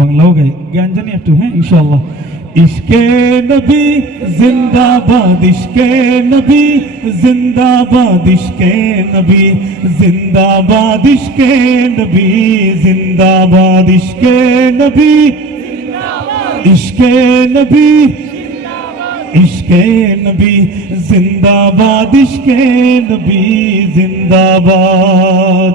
বাংলাও গাই গান জানি একটু হ্যাঁ ইনশাআল্লাহ। ইশকে নবী জিন্দাবাদ, ইশকে নবী জিন্দাবাদ, ইশকে নবী জিন্দাবাদ, ইশকে নবী জিন্দাবাদ, ইশকে নবী ইশকে নবী ইশকে নবী জিন্দাবাদ, ইশকে নবী জিন্দাবাদ।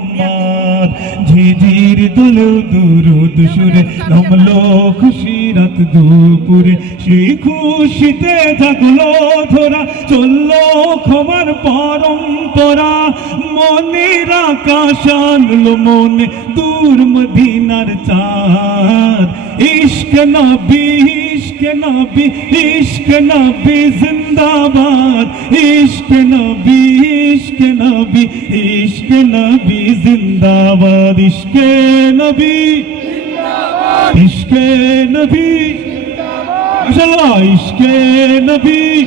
ঝিঝির দুলো দুরুদ সুরে নামলো খুশি রাত দুপুরে। সেই খুশিতে থাকল ধরা, চলল খবর পরম্পরা। মনের আকাশ আনলো মনে দূর মদিনার চাঁদ। ইশক নবী ইশক নবী ইশক নবী জিন্দাবাদ। ইশক নবী ইশক নবী ইশক নবী, জিন্দাবাদ, ইশক নবী। ইশক নবী। মাশাআল্লাহ, ইশক নবী।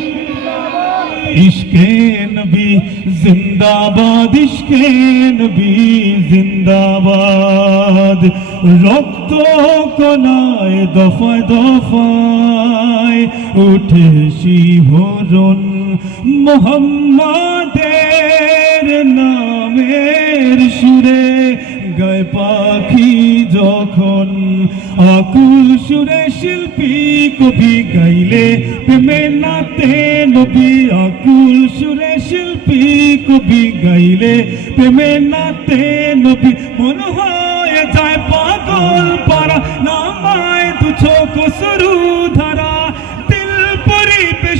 ইশকে নবী, জিন্দাবাদ, ইশকে নবী, জিন্দাবাদ। রক্ত কনায় দফায় দফায় উঠে শিহরণ মোহাম্মদের নামের সুরে গায় পাখি যখন আকুল সুরে শিল্পী কবি গাইলে প্রেমে নাতে নবী, আকুল সুরে শিল্পী কবি গাইলে প্রেমে নাতে নবী। মন হয় যায় পাগল পারা, নামায় তু চোখ সরু ধারা দিল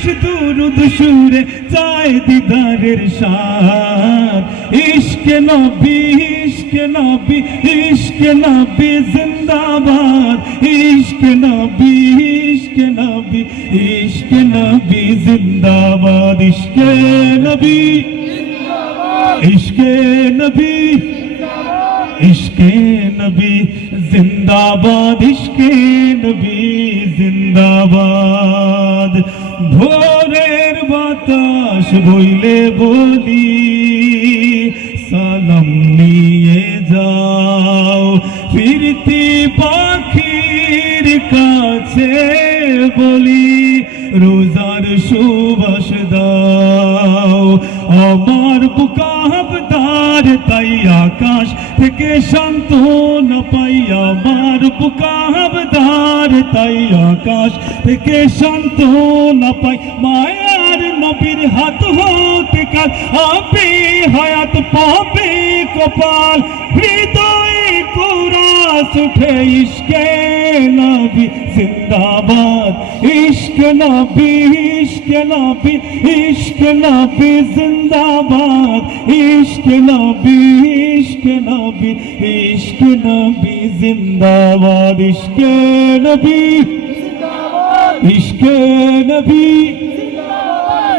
পরিবেশ দুরুদ সুরে যায় দিদারের সার। ইশকে নবী ইশকে নবী ইশকে নবী জিন্দাবাদ। ইশকে নবী ইশকে নবী ইশকে নবী জিন্দাবাদ। ইশকে নবী ইশকে নবী ইশকে নবী জিন্দাবাদ। ইশকে নবী জিন্দাবাদ। বইলে বলি, সালাম নিয়ে যাও। ফিরতি পাখির কাছে বলি, রোজার সুবাস দাও। আমার বুকাবদার তাই আকাশ থেকে শান্ত না পাই। আমার বুকাবদার তাই আকাশ থেকে শান্ত না পাই। মায়ার নবীর হাত হতে কাল আপে হায়াত পাবে কপাল। হৃদয়ে কোরাস উঠে ইশকে নবী, জিন্দাবাদ। ইশক নবী ইশক নবী ইশক নবী, জিন্দাবাদ। ইশক নবী ইশক নবী ইশক নবী, জিন্দাবাদ। ইশক নবী ইশক নবী